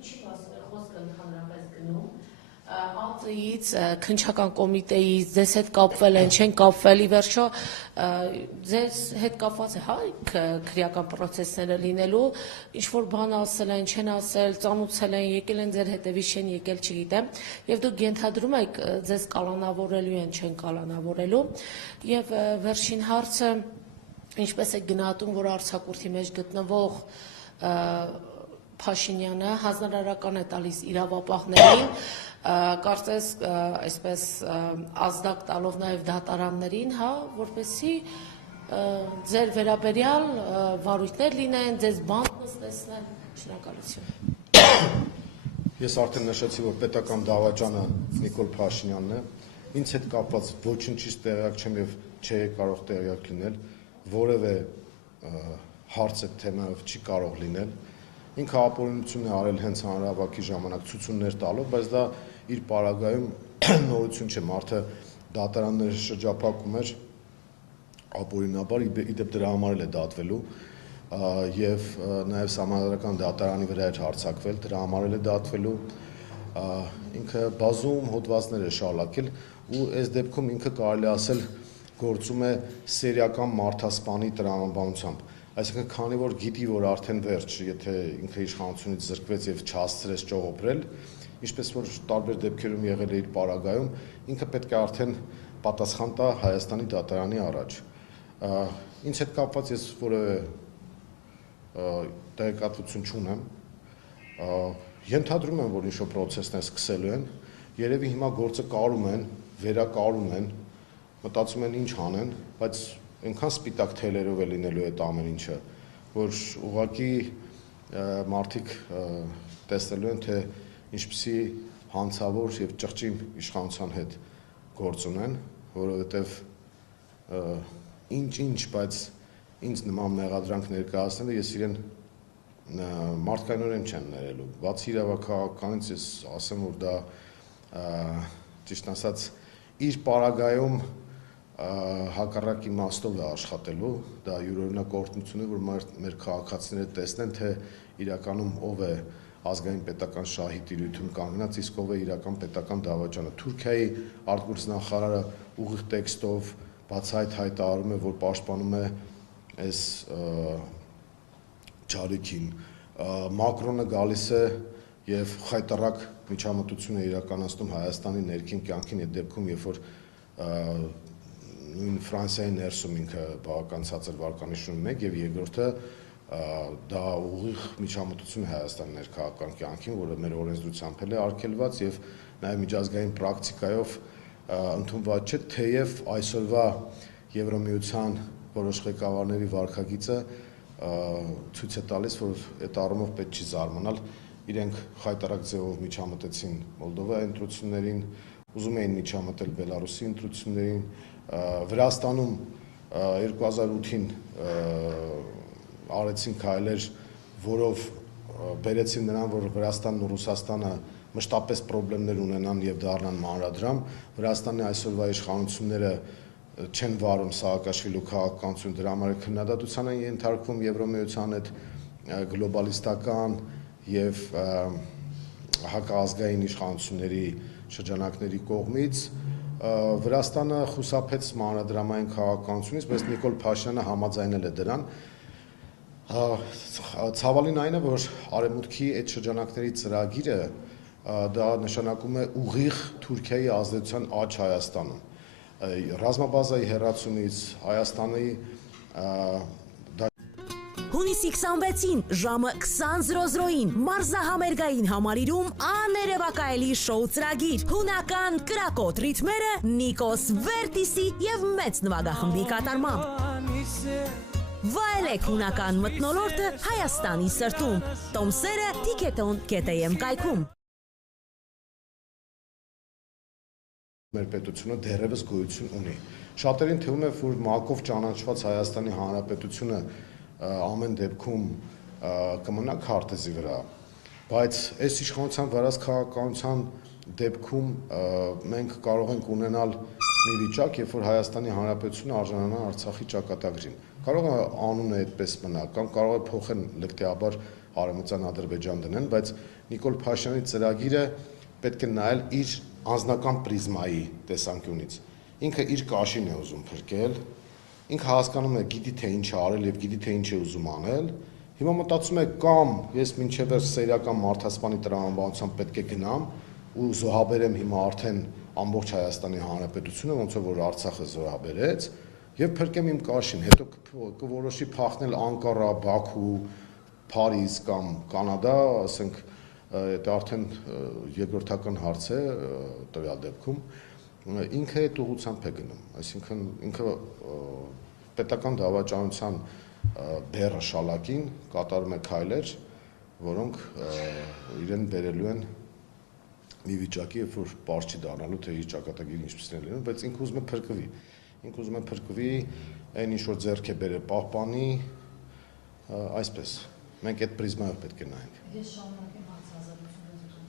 Ինչի մասին է խոսքը ընդհանրապես գնում։ ԱՏ-ից, քննչական կոմիտեից, ձեզ հետ կապվել են, չեն կապվել, ի վերջո ձեզ հետ կապված է, հա, քրեական պրոցեսները լինելու, ինչ-որ բան ասել են, չեն ասել, ծանուցել են, եկել են ձեր հետևից, չեն եկել, չգիտեմ, և դուք ենթադրում եք ձեզ կալանավորելու են, չեն կալանավորելու, և վերջին հարցը, ինչպես եք գնահատում, որ արձակուրդի մեջ գտնվող Փաշինյանը հանձնարարական է տալիս իրավապահներին, կարծես այսպես ազդակ տալով նաև դատարաններին, հա, որպեսզի ձեր վերաբերյալ վարույթներ լինեն, ձեզ բանտ նստեցնեն, շնորհակալություն։ Ես արդեն նշեցի, որ պետական դավաճանը Նիկոլ Փաշինյանն է, ինձ հետ կապված ոչնչից տեղյակ չեմ և չի կարող տեղյակ լինել, որևէ հարց այդ թեմայով չի կարող լինել։ Ինքը ապօրինություն է արել հենց հանրահավաքի ժամանակ ցույցումներ տալով, բայց դա իր պարագայում նորություն չէ, մարդը դատարանները շրջափակում էր ապօրինաբար, իդեպ դրա համար էլ է դատվելու և նաև սահմանադրական դատարանի վրա էր հարձակվել, դրա համար էլ է դատվելու, ինքը բազում հոդվածներ է շարունակել ու այս դեպքում ինքը կարելի ասել գործում է սերիական մարդասպանի տրամաբանությամբ, այսինքն քանի որ գիտի, որ արդեն վերջ, եթե ինքը իշխանությունից զրկվեց և չհասցրեց ճողոպրել, ինչպես որ տարբեր դեպքերում եղել է իր պարագայում, ինքը պետք է արդեն պատասխան տա Հայաստանի դատարանի առաջ։ Ինձ հետ կապված ես որևէ տեղեկատվություն չունեմ, ենթադրում եմ, որ ինչ-որ պրոցեսներ սկսելու են, երևի հիմա գործը կարում են, վերակարում են, մտածում են ինչ անեն, բայց այնքան սպիտակ թելերով է լինելու այդ ամեն ինչը, որ ուղղակի մարդիկ տեսնելու են, թե ինչպիսի հանցավոր և ճղճիմ իշխանության հետ գործ ունեն, որովհետև ինչ-ինչ, բայց ինձ նման մեղադրանք ներկայացնելը ես իրեն մարդկայնորեն չեմ ներելու, բացի իրավաքաղաքականից ես ասեմ, որ դա ճիշտ ասած իր պարագայում հակառակ իմաստով է աշխատելու, դա յուրօրինակ օրհնություն է, որ մեր քաղաքացիները տեսնեն, թե իրականում ով է ազգային պետական շահի տիրույթում կանգնած, իսկ ով է իրական պետական դավաճանը։ Թուրքիայի արտգործնախարարը ուղիղ տեքստով բացահայտ հայտարարում է, որ պաշտպանում է այս ջարիքին։ Մակրոնը գալիս է և խայտառակ միջամտություն է իրականացնում Հայաստանի ներքին կյանքին, այդ դեպքում, երբ որ նույն Ֆրանսիայի ներսում ինքը բավական ցածր վարկանիշ ունի մեկ և երկրորդը դա ուղիղ միջամտություն է Հայաստանի ներքաղաքական կյանքին, որը մեր օրենսդրությամբ էլ է արգելված և նաև միջազգային պրակտիկայով ընդունված չէ, թեև այսօրվա Եվրամիության որոշ ղեկավարների վարքագիծը ցույց է տալիս, որ այդ առումով պետք չի զարմանալ, իրենք խայտառակ ձևով միջամտեցին Մոլդովայի ընտրություններին, ուզում էին միջամտել Բելարուսի ընտրություններին, Վրաստանում 2008-ին արեցին քայլեր, որով բերեցին նրան, որ Վրաստանն ու Ռուսաստանը մշտապես պրոբլեմներ ունենան և դառնան մանրադրամ, Վրաստանի այսօրվա իշխանությունները չեն վարում Սաակաշվիլու քաղաքականություն, դրա համար քննադատության են ենթարկվում Եվրամիության այդ գլոբալիստական և հակազգային իշխանությունների շրջանակների կողմից, Վրաստանը խուսափեց մանրադրամային քաղաքականությունից, բայց Նիկոլ Փաշինյանը համաձայնել է դրան։ Ցավալին այն է, որ Արևմուտքի այդ շրջանակների ծրագիրը դա նշանակում է ուղիղ Թուրքիայի ազդեցության աճ Հայաստանում։ Ռազմաբազայի հեռացումից Հայաստանի Հունիսի 26-ին ժամը 20:00-ին մարզահամերգային համալիրում աներևակայելի շոու ծրագիր, հունական կրակոտ ռիթմերը Նիկոս Վերտիսի և մեծ նվագախմբի կատարմամբ։ Վայելեք հունական մթնոլորտը Հայաստանի սրտում։ Տոմսերը Ticket.am կայքում։ Մեր պետությունը դեռևս գոյություն ունի։ Շատերին թվում է, որ ՄԱԿ-ով ճանաչված Հայաստանի Հանրապետությունը ամեն դեպքում կմնա քարտեզի վրա, բայց այս իշխանության վարած քաղաքականության դեպքում մենք կարող ենք ունենալ մի վիճակ, երբ որ Հայաստանի Հանրապետությունը արժանանա Արցախի ճակատագրին։ Կարող է անունը այդպես մնա, կամ կարող է փոխեն լկտիաբար Արևմտյան Ադրբեջան դնեն, բայց Նիկոլ Փաշինյանի ծրագիրը պետք է նայել իր անձնական պրիզմայի տեսանկյունից։ Ինքը իր կաշին է ուզում փրկել, ինքը հասկանում է, գիտի թե ինչ է արել եւ գիտի թե ինչ է ուզում անել։ Հիմա մտածում է կամ ես մինչև սերիական մարդասպանի տրամաբանությամբ պետք է գնամ ու զոհաբերեմ հիմա արդեն ամբողջ Հայաստանի Հանրապետությունը, ոնց որ Արցախը զոհաբերեց, եւ փրկեմ իմ կաշին, հետո կորոշի փախնել Անկարա, Բաքու, Փարիզ կամ Կանադա, ասենք, դա արդեն երկրորդական հարց է տվյալ դեպքում, ինքը այդ ուղղությամբ է գնում, այսինքն ինքը պետական դավաճանության բեռը շալակին կատարում է քայլեր, որոնք իրեն բերելու են մի վիճակի, երբ որ պարզ չի դառնալու, թե իր ճակատագիրը ինչպիսին է լինում, բայց ինքը ուզում է փրկվի։ Ինքը ուզում է փրկվի, այն ինչ որ ձեռք է բերել պահպանի, այսպես։ Մենք այդ պրիզմայով պետք է նայենք։ Ես շարունակեմ հարցազրույցը զուգում։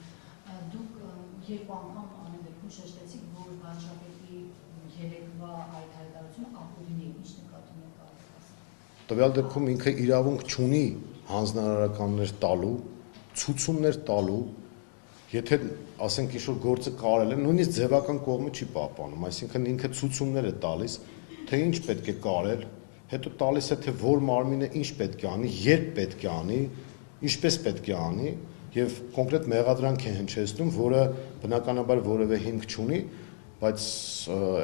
Դուք երկու անգամ ամեն դեպքում շեշտեցիք, որ վարչապետի երեկվա այդ հայտարարությունը ապօրինի է, ինչ նկատում եք ասել։ Տվյալ դեպքում ինքը իրավունք չունի հանձնարարականներ տալու, ցուցումներ տալու, եթե ասենք ինչ-որ գործը կարել է, նույնիսկ ձևական կողմը չի պահպանում, այսինքն ինքը ցուցումներ է տալիս, թե ինչ պետք է կարել, հետո տալիս է թե որ մարմինը ինչ պետք է անի, երբ պետք է անի, ինչպես պետք է անի, եւ կոնկրետ մեղադրանք է հնչեցնում, որը բնականաբար որևէ հիմք չունի, բայց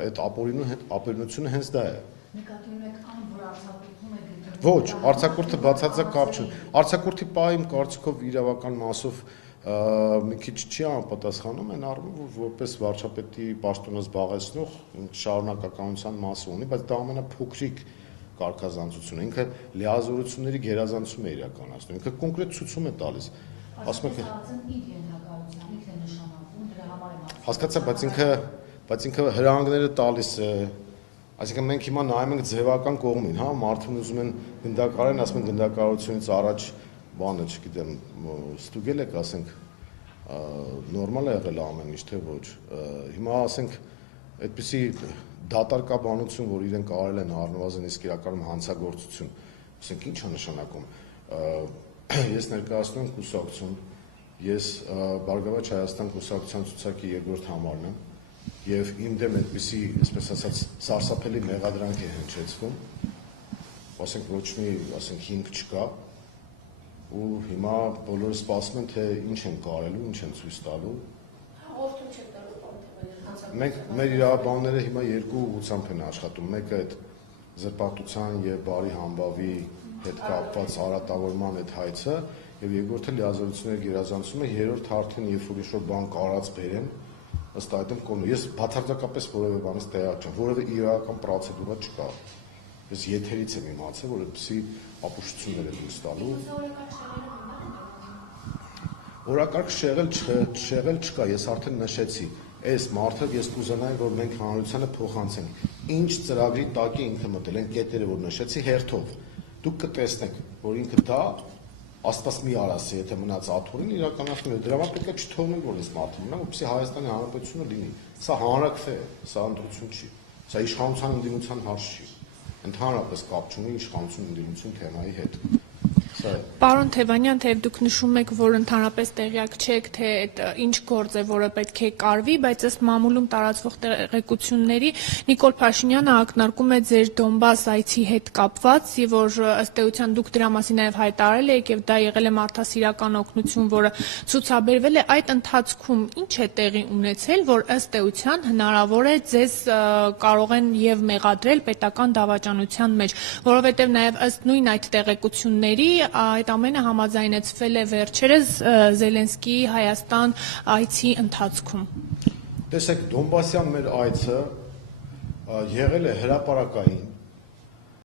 այդ ապօրինությունը հենց դա է։ Նկատում եք այն, որ արձակուրդում է գտնվում։ Ոչ, արձակուրդը բացարձակ կապ չունի։ Արձակուրդի պահ իմ կարծիքով իրավական մասով մի քիչ չի անպատասխանում են առումով, որ որպես վարչապետի պաշտոնը զբաղեցնող շարունակականության մաս ունի, բայց դա ամենափոքրիկ կարգազանցությունը, ինքը լիազորությունների գերազանցում է իրականացնում, ինքը կոնկրետ ցուցում է տալիս։ Ասում եք, հասկացա, բայց ինքը հրահանգները տալիս է, այսինքն մենք հիմա նայում ենք ձևական կողմին, հա, մարդուն ուզում են գնդակարեն, ասում են գնդակարությունից առաջ բանը, չգիտեմ, ստուգել եք, ասենք, նորմալ է եղել ամեն ինչ, թե ոչ։ Հիմա ասենք, այդպիսի դատարկաբանություն, որ իրենք արել են առնվազն իսկ իրականում հանցագործություն, ասենք, ինչ է նշանակում։ Ես ներկայացնում եմ կուսակցություն, ես Բարգավաճ Հայաստան կուսակցության ցուցակի երկրորդ համարն եմ, եւ իմ դեմ այդպիսի, այսպես ասած, սարսափելի մեղադրանք է հնչեցվում, ասենք, ոչ մի, ասենք, հիմք չկա, ու հիմա բոլորը սպասում են, թե ինչ են կարելու, ինչ են ցույց տալու։ Մենք մեր իրավաբանները հիմա երկու ուղղությամբ են աշխատում, մեկը այդ զրպարտության եւ բարի համբավի հետ կապված արատավորման այդ հայցը, եւ երկրորդը լիազորությունների գերազանցումը, երրորդ արդեն երբ որ ինչ-որ բան կարած բերեն, ըստ այդմ կողմը։ Ես բացարձակապես որևէ բանից տեղյակ չեմ, որևէ իրական պրոցեդուրա չկա։ Ես եթերից եմ իմացել, որ այդպիսի ապուշություններ է դուրս տալու։ Օրակարգ շեղել չկա, ես արդեն նշեցի։ Այս մարդը ես կուզենայի, որ մենք հանրությանը փոխանցենք։ Ինչ ծրագրի տակ է ինքը մտել, այն կետերը, որ նշեցի, հերթով։ Դուք կտեսնեք, որ ինքը դա աստված մի արասի, եթե մնաց աթոռին իրականացնում է, դրա պետք է չթողնել, որ այս մարդը մնա, որպեսզի Հայաստանի Հանրապետությունը լինի։ Սա հանրաքվե է, սա ընտրություն չի, սա իշխանության ընդդիմության հարց չի, ընդհանրապես կապ չունի իշխանություն ընդդիմություն թեմայի հետ։ Պարոն Թևանյան, թեև դուք նշում եք, որ ընդհանրապես տեղյակ չեք, թե այդ ինչ գործ է, որը պետք է կարվի, բայց ըստ մամուլում տարածվող տեղեկությունների Նիկոլ Փաշինյանը ակնարկում է ձեր Դոնբաս այցի հետ կապված, որ ըստ էության դուք դրա մասին նաև հայտարարել եք եւ դա եղել է մարդասիրական օգնություն, որը ցուցաբերվել է այդ ընթացքում ինչ է տեղի ունեցել, որ ըստ էության հնարավոր է ձեզ կարող են եւ մեղադրել պետական դավաճանության մեջ, որովհետեւ նաև ըստ նույն այդ տեղեկությունների այդ ամենը համաձայնեցվել է վերջերս Զելենսկիի Հայաստան այցի ընթացքում։ Տեսեք, Դոնբասյան մեր այցը եղել է հրապարակային,